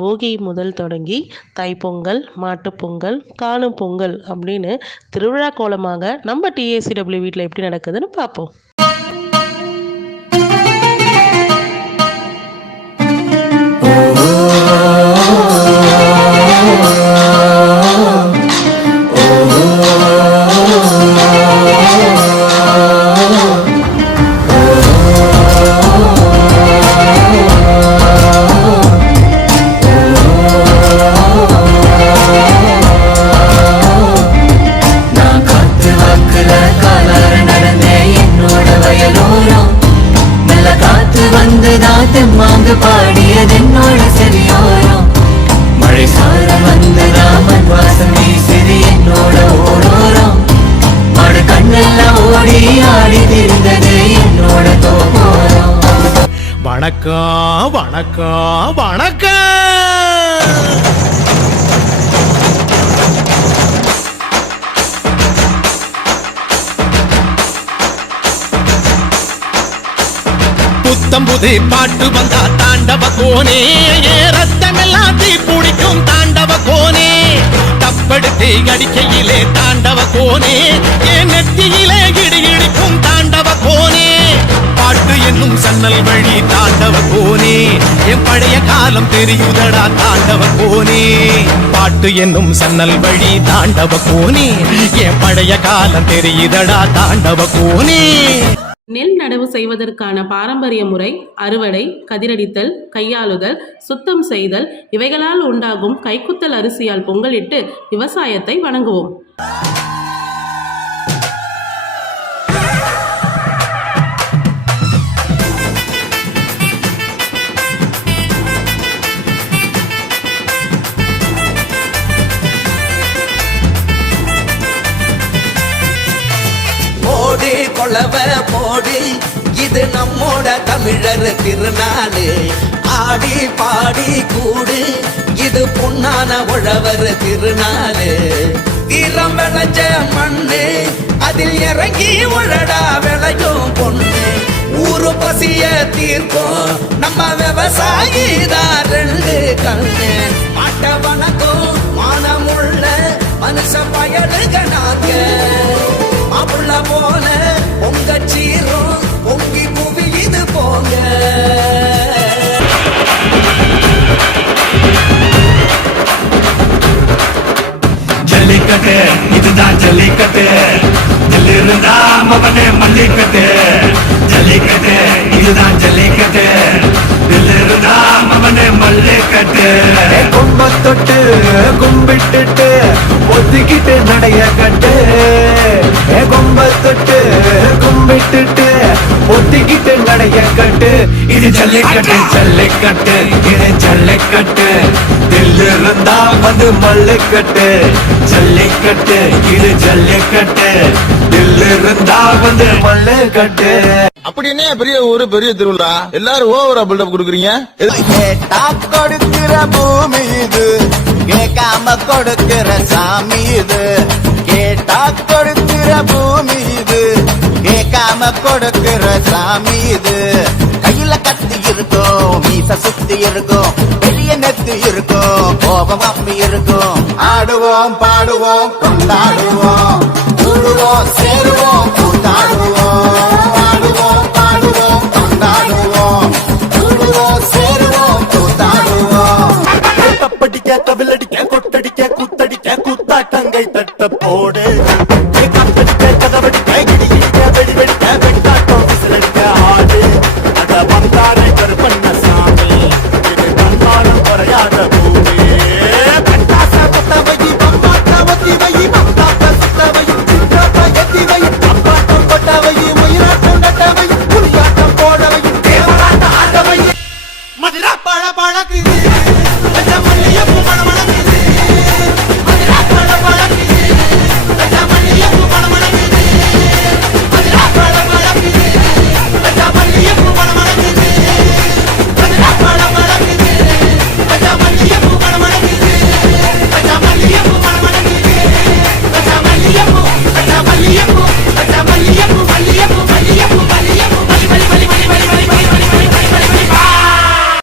போகி முதல் தொடங்கி தைப்பொங்கல், மாட்டுப்பொங்கல், காணும் பொங்கல் அப்படின்னு திருவிழா கோலமாக நம்ம டிஏசிடபிள்யூ வீட்டில் எப்படி நடக்குதுன்னு பார்ப்போம். தெம்மாங்கு பாடியதென்னோட செவியோரம் மழை சாரம் வந்து ராமன் வாசம் வீசுது என்னோட ஓரோரம் மாடு கண்ணெல்லாம் ஓடி ஆடி திரிந்தது என்னோட தோப்போரம். வணக்கம் வணக்கம் வணக்கம். புத்தம்புது பாட்டு வந்தா தாண்டவ கோனே, ரத்தமெல்லாம் தீ பிடிக்கும் தாண்டவ கோனே, தப்படுத்து அடிக்கையிலே தாண்டவ கோனே, என் நெத்தியிலே இடி இடிக்கும் தாண்டவ கோனே, பாட்டு என்னும் சன்னல் வழி தாண்டவ கோனே, என் பழைய காலம் தெரியுதடா தாண்டவ கோனே, பாட்டு என்னும் சன்னல் வழி தாண்டவ கோனே, என் பழைய காலம் தெரியுதடா தாண்டவ கோனே. நெல் நடவு செய்வதற்கான பாரம்பரிய முறை அறுவடை, கதிரடித்தல், கையாளுதல், சுத்தம் செய்தல் இவைகளால் உண்டாகும் கைக்குத்தல் அரிசியால் பொங்கலிட்டு விவசாயத்தை வணங்குவோம். கொளவ போடு இது நம்மோட தமிழர் திருநாளு, ஆடி பாடி கூடு இது பொன்னான உழவர் திருநாளு, தீரம் விளைஞ்ச மண்ணு அதில் இறங்கி உழடா விளையும் பொண்ணு, ஊரு பசிய தீர்க்கும் நம்ம விவசாயி தான் ரெண்டு கண்ணு, மாட்ட வணக்கம் மானமுள்ள மனுஷ பயனுக நாங்க, மாப்புள்ள போல பொங்க சீரும் பொங்கி புவி இது போங்க. ஜல்லிக்கட்டு இதுதான் ஜல்லிக்கட்டு, ஜல்லிருந்தா மவனே மல்லிக்கட்டு, ஜல்லிக்கட்டு இதுதான் ஜல்லிக்கட்டு, ஜல்லிருந்தா மவனே மல்லிக்கட்டு, கொம்ப தொட்டு கும்பிட்டுட்டு ஒத்திக்கிட்டு நடைய கட்டு, கொம்ப தொட்டு கும்பிட்டுட்டு ஒத்திக்கிட்டு நடைய கட்டு, இது ஜல்லிக்கட்டு ஜல்லிக்கட்டு இது ஜல்லிக்கட்டு, தில்லிருந்தா வந்து மல்லுக்கட்டு, ஜல்லிக்கட்டு இது ஜல்லிக்கட்டு, தில்லிருந்தா வந்து மல்லுக்கட்டு. அப்படின்னே பெரிய ஊரு பெரிய திருவிழா எல்லாரும் ஓவரா பில்டப் கொடுக்குறீங்க. கேட்டா கொடுக்கிற பூமி இது, கேட்காம கொடுக்கிற சாமி இது, கேட்டா கொடுக்கிற பூமி இது, கேட்காம கொடுக்கிற சாமி இது, கையில கத்தி இருக்கும் மீச சுத்தி இருக்கும் பெரிய நெத்து இருக்கும் கோபம் அப்படி இருக்கும், ஆடுவோம் பாடுவோம் கொண்டாடுவோம் கூடுவோம் சேருவோம் கூத்தாடுவோம், ஆடுவோம் பாடுவோம் கொண்டாடுவோம் கூடுவோம் சேருவோம் கூத்தாடுவோம், தப்படிக்க தவிலடிக்க கொட்டடிக்க குத்தடிக்க கூத்தாட்டங்கை தட்ட போடு, கத்தடிக்க கதவடிக்க இடிக்க வெடி வெடிக்க வெட்டாட்டம் விசிலடிக்க ஆடு, அத வந்தாரை கருப்பண்ண சாமி இது கண்காலம் குறையாத பூமி, கட்டாச கொத்தவை பம்பாட்ட ஒத்தி வை பம்பாட்ட சுத்தவை சித்தாட்ட எத்தி வை அப்பாட்டம் கொட்டவை உயிராட்டம் நட்டவை புலியாட்டம் போடவை தேவராட்ட ஆடவை, மதுரா பழ பழக்குது மல்லியப்பு மணமணக்கு